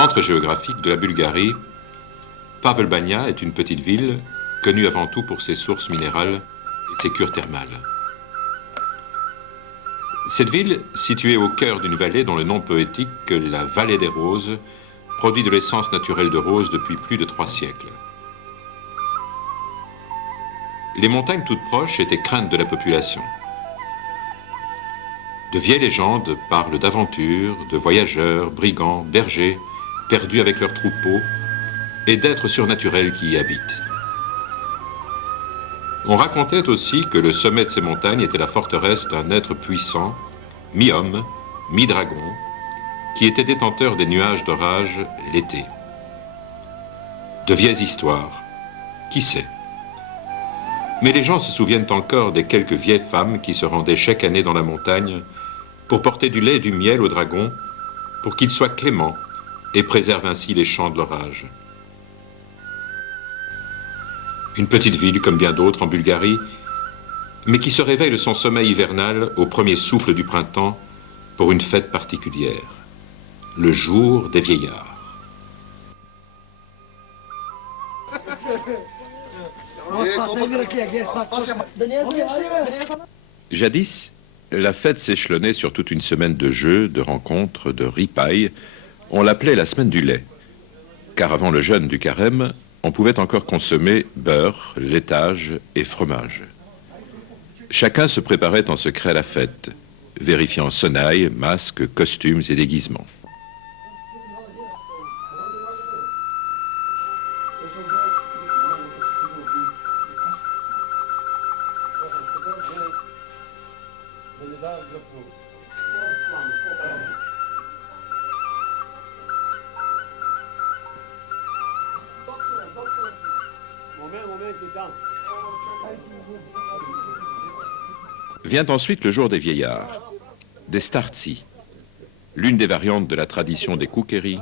centre géographique de la Bulgarie, Pavelbania est une petite ville connue avant tout pour ses sources minérales et ses cures thermales. Cette ville, située au cœur d'une vallée dont le nom poétique, la Vallée des Roses, produit de l'essence naturelle de rose depuis plus de 3 siècles. Les montagnes toutes proches étaient craintes de la population. De vieilles légendes parlent d'aventures, de voyageurs, brigands, bergers, perdus avec leurs troupeaux, et d'êtres surnaturels qui y habitent. On racontait aussi que le sommet de ces montagnes était la forteresse d'un être puissant, mi-homme, mi-dragon, qui était détenteur des nuages d'orage l'été. De vieilles histoires, qui sait? Mais les gens se souviennent encore des quelques vieilles femmes qui se rendaient chaque année dans la montagne pour porter du lait et du miel au dragon, pour qu'il soit clément et préserve ainsi les champs de l'orage. Une petite ville comme bien d'autres en Bulgarie, mais qui se réveille de son sommeil hivernal au premier souffle du printemps pour une fête particulière, le jour des vieillards. Jadis, la fête s'échelonnait sur toute une semaine de jeux, de rencontres, de ripailles. On l'appelait la semaine du lait, car avant le jeûne du carême, on pouvait encore consommer beurre, laitage et fromage. Chacun se préparait en secret à la fête, vérifiant sonnailles, masques, costumes et déguisements. Vient ensuite le jour des vieillards, des startsi, l'une des variantes de la tradition des koukéris,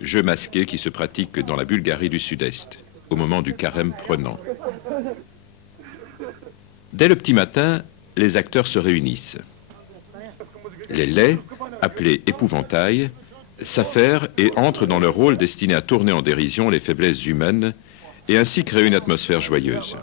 jeu masqué qui se pratique dans la Bulgarie du Sud-Est, au moment du carême prenant. Dès le petit matin, les acteurs se réunissent. Les laits, appelés épouvantails, s'affairent et entrent dans leur rôle destiné à tourner en dérision les faiblesses humaines et ainsi créer une atmosphère joyeuse.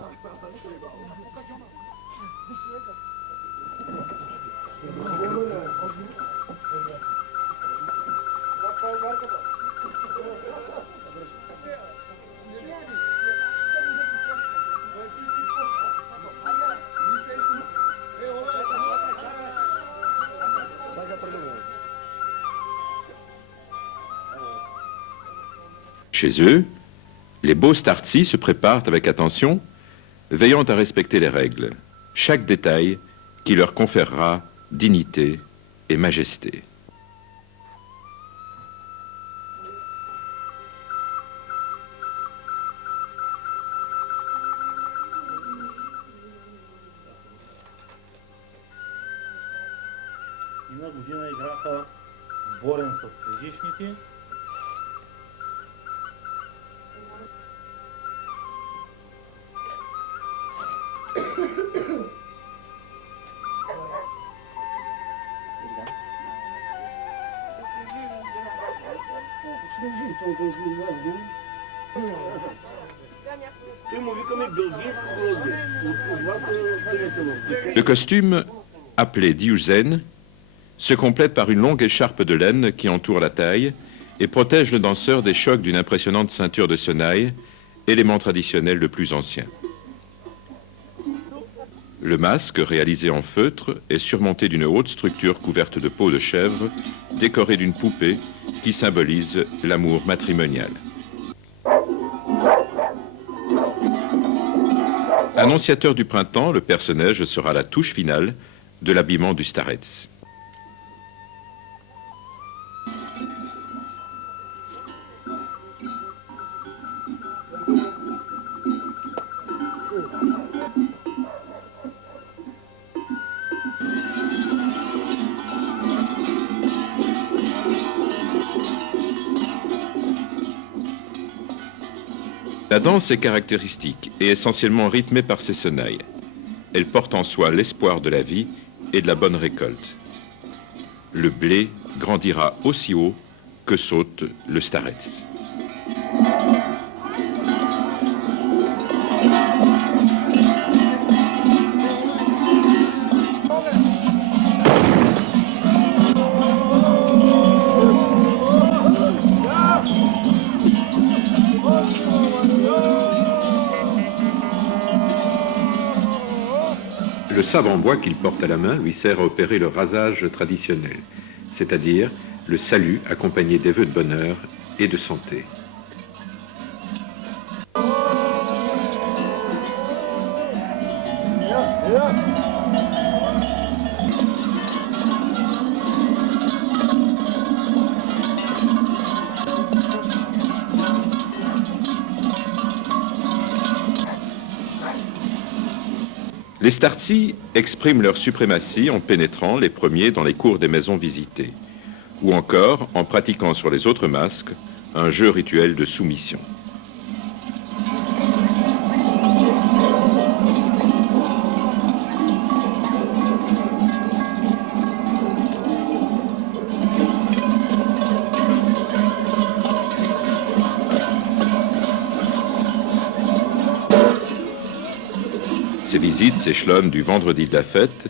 Chez eux, les beaux startsi se préparent avec attention, veillant à respecter les règles, chaque détail qui leur conférera dignité et majesté. Една година играха сборен с предишните. Le costume, appelé diouzen, se complète par une longue écharpe de laine qui entoure la taille et protège le danseur des chocs d'une impressionnante ceinture de sonnailles, élément traditionnel le plus ancien. Le masque, réalisé en feutre, est surmonté d'une haute structure couverte de peau de chèvre, décorée d'une poupée qui symbolise l'amour matrimonial. Annonciateur du printemps, le personnage sera la touche finale de l'habillement du starets. La danse est caractéristique et essentiellement rythmée par ses sonnailles. Elle porte en soi l'espoir de la vie et de la bonne récolte. Le blé grandira aussi haut que que saute le starets. Le sabre en bois qu'il porte à la main lui sert à opérer le rasage traditionnel, c'est-à-dire le salut accompagné des vœux de bonheur et de santé. Les startsi expriment leur suprématie en pénétrant les premiers dans les cours des maisons visitées, ou encore en pratiquant sur les autres masques un jeu rituel de soumission. Ces visites s'échelonnent du vendredi de la fête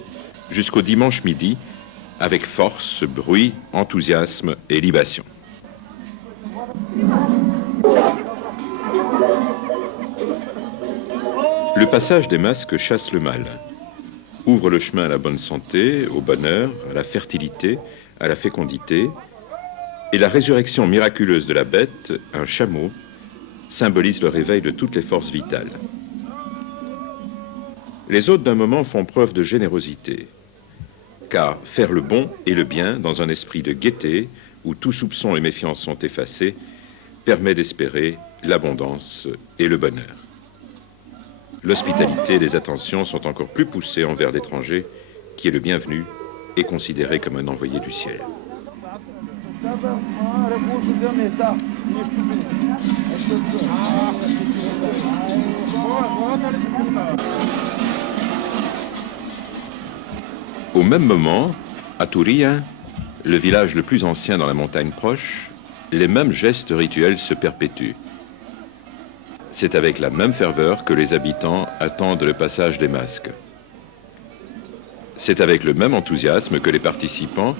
jusqu'au dimanche midi avec force, bruit, enthousiasme et libation. Le passage des masques chasse le mal, ouvre le chemin à la bonne santé, au bonheur, à la fertilité, à la fécondité, et la résurrection miraculeuse de la bête, un chameau, symbolise le réveil de toutes les forces vitales. Les hôtes d'un moment font preuve de générosité, car faire le bon et le bien dans un esprit de gaieté, où tout soupçon et méfiance sont effacés, permet d'espérer l'abondance et le bonheur. L'hospitalité et les attentions sont encore plus poussées envers l'étranger, qui est le bienvenu et considéré comme un envoyé du ciel. Au même moment, à Turia, le village le plus ancien dans la montagne proche, les mêmes gestes rituels se perpétuent. C'est avec la même ferveur que les habitants attendent le passage des masques. C'est avec le même enthousiasme que les participants,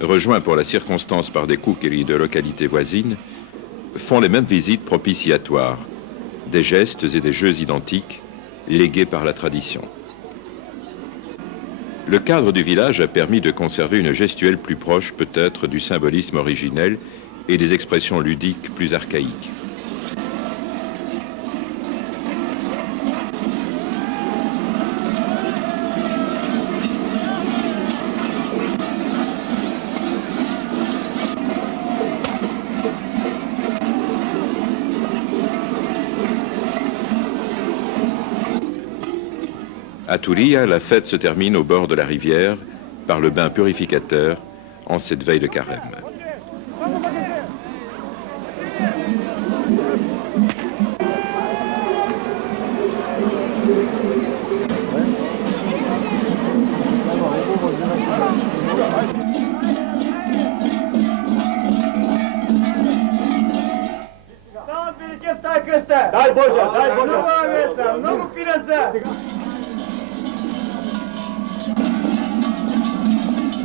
rejoints pour la circonstance par des kukeri de localités voisines, font les mêmes visites propitiatoires, des gestes et des jeux identiques légués par la tradition. Le cadre du village a permis de conserver une gestuelle plus proche peut-être du symbolisme originel et des expressions ludiques plus archaïques. À Turia, la fête se termine au bord de la rivière par le bain purificateur en cette veille de carême.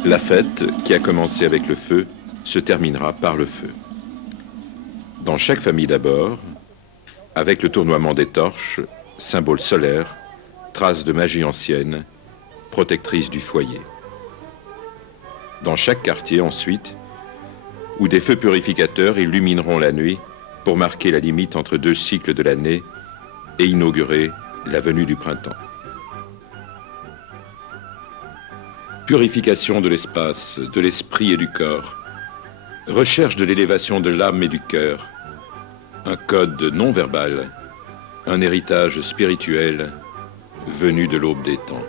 La fête, qui a commencé avec le feu, se terminera par le feu. Dans chaque famille d'abord, avec le tournoiement des torches, symbole solaire, trace de magie ancienne, protectrice du foyer. Dans chaque quartier ensuite, où des feux purificateurs illumineront la nuit pour marquer la limite entre deux cycles de l'année et inaugurer la venue du printemps. Purification de l'espace, de l'esprit et du corps, recherche de l'élévation de l'âme et du cœur, un code non verbal, un héritage spirituel venu de l'aube des temps.